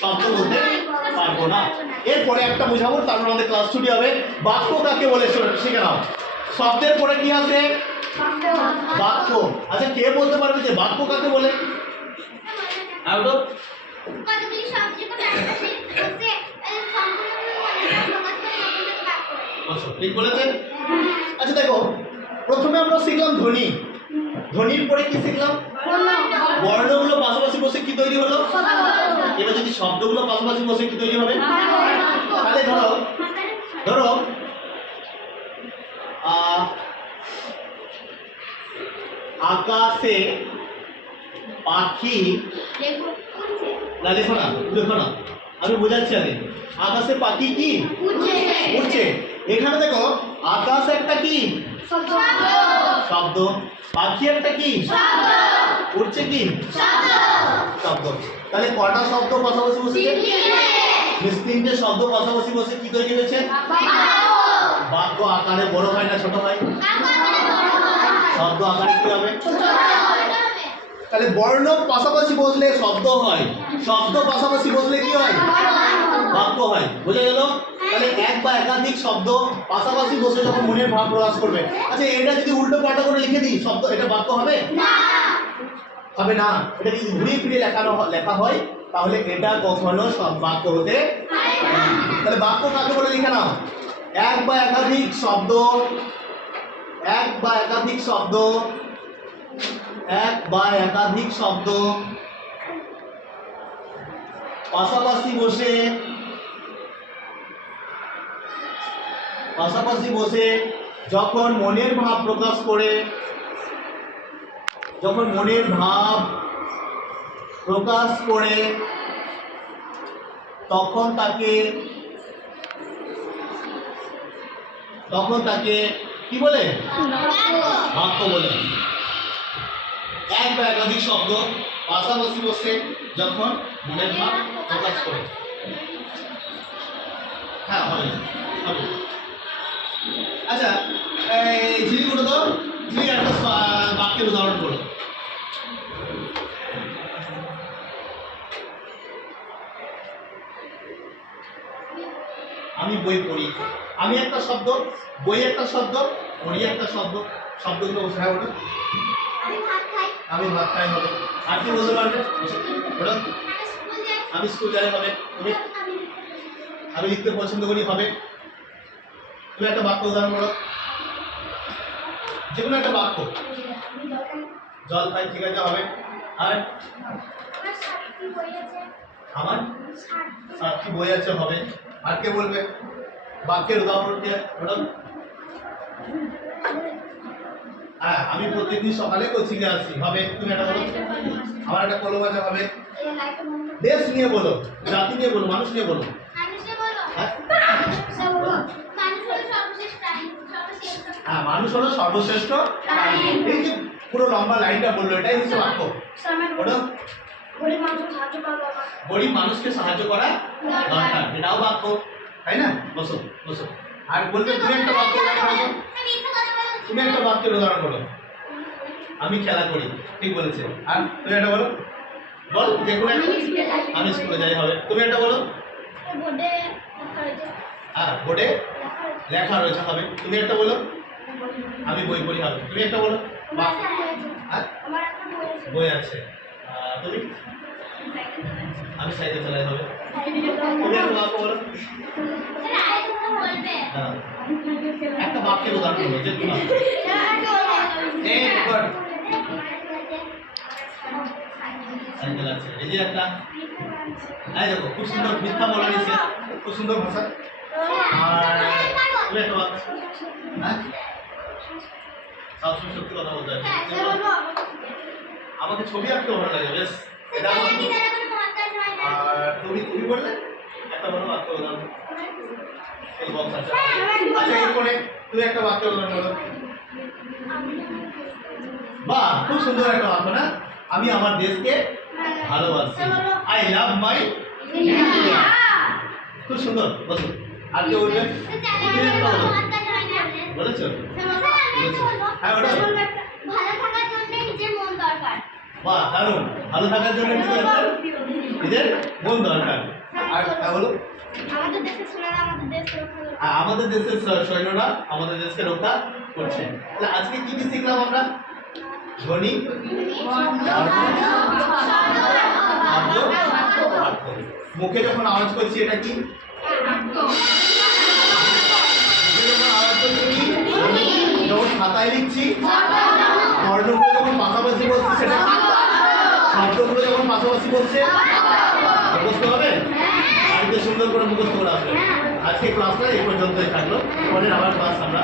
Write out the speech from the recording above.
শব্দ বলতে পারবো না। এরপরে একটা বোঝাবো, তারপর আমাদের ক্লাস ছুটি হবে। বাক্য কাকে বলে শিখে নাও। শব্দের পরে কি আছে? বাক্য। আচ্ছা কে বলতে পারবে যে বাক্য কাকে বলে? আর তো ঠিক বলেছেন। আচ্ছা দেখো, প্রথমে আমরা শিখলাম ধ্বনি। ধ্বনির পরে কি শিখলাম? বর্ণগুলো পাশাপাশি বসে কি তৈরি হলো? এবার যদি শব্দগুলো পাশাপাশি বসে কি তৈরি হবে? তাহলে ধরো ধরো আকাশে পাখি, না লেখো না, লেখো না, আমি বোঝাচ্ছি আগে। আকাশে পাখি কি উড়ছে। এখানে দেখো আকাশ একটা কি শব্দ, পাখি একটা কি উড়ছে কি শব্দ। তাহলে কটা শব্দ পাশাপাশি বসেছে? তিনটে শব্দ পাশাপাশি বসে কি তৈরি হয়েছে? বাক্য আকারে বড় হয় না ছোট হয়? শব্দ আকারে কি হবে? তাহলে বর্ণ পাশাপাশি বসলে শব্দ হয়, শব্দ পাশাপাশি বসলে কি হয়? বাক্য হয়। বোঝা গেল? তাহলে এক বা একাধিক শব্দ পাশাপাশি বসে যখন মনের ভাব প্রকাশ করবে। আচ্ছা এটা যদি উল্টো পাল্টা করে লিখে দিই শব্দ, এটা বাক্য হবে না? হবে না। এটা যদি ঘুরিয়ে ফিরিয়ে লেখা হয় তাহলে এটা কখনো বাক্য হতে পারে না। তাহলে বাক্য কাকে বলে লিখে নাও। এক বা একাধিক শব্দ, এক বা একাধিক শব্দ, এক বা একাধিক শব্দ পাশাপাশি বসে যখন মনের ভাব প্রকাশ করে, যখন মনের ভাব প্রকাশ করে তখন তাকে কি বলে? বাক্য বলে। এক বা একাধিক শব্দ পাশাপাশি বসে যখন মনের ভাব প্রকাশ করে। হ্যাঁ হবে। আচ্ছা এই ঝিলিগুলো তো ঝিলি একটা বাক্যের উদাহরণ করো। আমি বই পড়ি। আমি একটা শব্দ, বই একটা শব্দ, পড়ি একটা শব্দ। শব্দগুলো বসে হ্যাঁ ওটা আমি ভাত খাই হবে। আর কি বলতে পারবে? আমি স্কুল যাই হবে। তুমি আমি লিখতে পছন্দ করি হবে। তুমি একটা বাক্য উদাহরণ করো, যে কোনো একটা বাক্য। জল খাই, ঠিক আছে হবে। আর আমার 7টি বই আছে হবে। আর কে বলবে? বাক্যের উদাহরণ দিয়ে ম্যাডাম। হ্যাঁ আমি প্রত্যেকদিন সকালে কোচিংয়ে আসি হবে। তুমি একটা বলো। আমার একটা কলম আছে হবে। দেশ নিয়ে বলো, জাতি নিয়ে বলো, মানুষ নিয়ে বলো। হ্যাঁ মানুষ হলো সর্বশ্রেষ্ঠ প্রাণী। এই যে পুরো লম্বা লাইনটা বললো, এটাই হচ্ছে বাক্য। গরিব মানুষকে সাহায্য করা দরকার, এটাও বাক্য, তাই না? বসো বসো। আর বলবে তুমি একটা বাক্য উদাহরণ করো। তুমি একটা বাক্যের উদাহরণ করো। আমি খেলা করি, ঠিক বলেছে। আর তুমি একটা বলো, বল যে কোনো একটা। আমি স্কুলে যাই হবে। তুমি একটা বলো। হ্যাঁ বোর্ডে লেখা রয়েছে হবে। তুমি একটা বলো। আমি বই পড়ি হবে। তুমি একটা বলো। বই আছে। তুমি? আমি সাইকেল চালাই হবে। তুমি একটা বাক্য বলো। একটা বাক্যের উদাহরণ বলো, যে কোনো। সাইকেল আছে, এই যে একটা। এই দেখো খুব সুন্দর মিথ্যা বলা নিছে, খুব সুন্দর ভাষা। আর তুমি একটা বাক্য। হ্যাঁ সবসময় সত্যি কথা বলতে হয়। আমাকে ছবি আঁকতে ভালো লাগে, বেশ। এটা আর তুমি বললে একটা বলো বাক্য উদাহরণ। এই বক্স আছে। আচ্ছা এরপরে তুমি একটা বাক্য উদাহরণ বলো। বাহ খুব সুন্দর একটা বাক্য না? আমি আমার দেশকে ভালোবাসি। I love my India. খুব সুন্দর। বসো। আর কে বলবে? বলেছো? হ্যাঁ ওটা ভালো থাকার জন্য নিজের মন দরকার। বাহ, দারুণ। ভালো থাকার জন্য কি দরকার? নিজের মন দরকার। আর বলো, আমাদের দেশের সোনারা আমাদের দেশকে রক্ষা করে। আমাদের দেশের সৈন্যরা আমাদের দেশকে রক্ষা করছে। তাহলে আজকে কি কি শিখলাম আমরা? ধ্বনি, শব্দ, বাক্য। মুখে যখন আওয়াজ করছি এটা কি? মুখে যখন আওয়াজ করছি কি? ধ্বনি। যখন খাতায় লিখছি, বর্ণগুলো যখন পাশাপাশি বসছে সেটা কি? শব্দগুলো যখন পাশাপাশি বসছে মুখস্থ হবে? বাড়িতে সুন্দর করে মুখস্থ করে আসবে। আজকে ক্লাসটা এই পর্যন্তই থাকলো, পরের আবার ক্লাস আমরা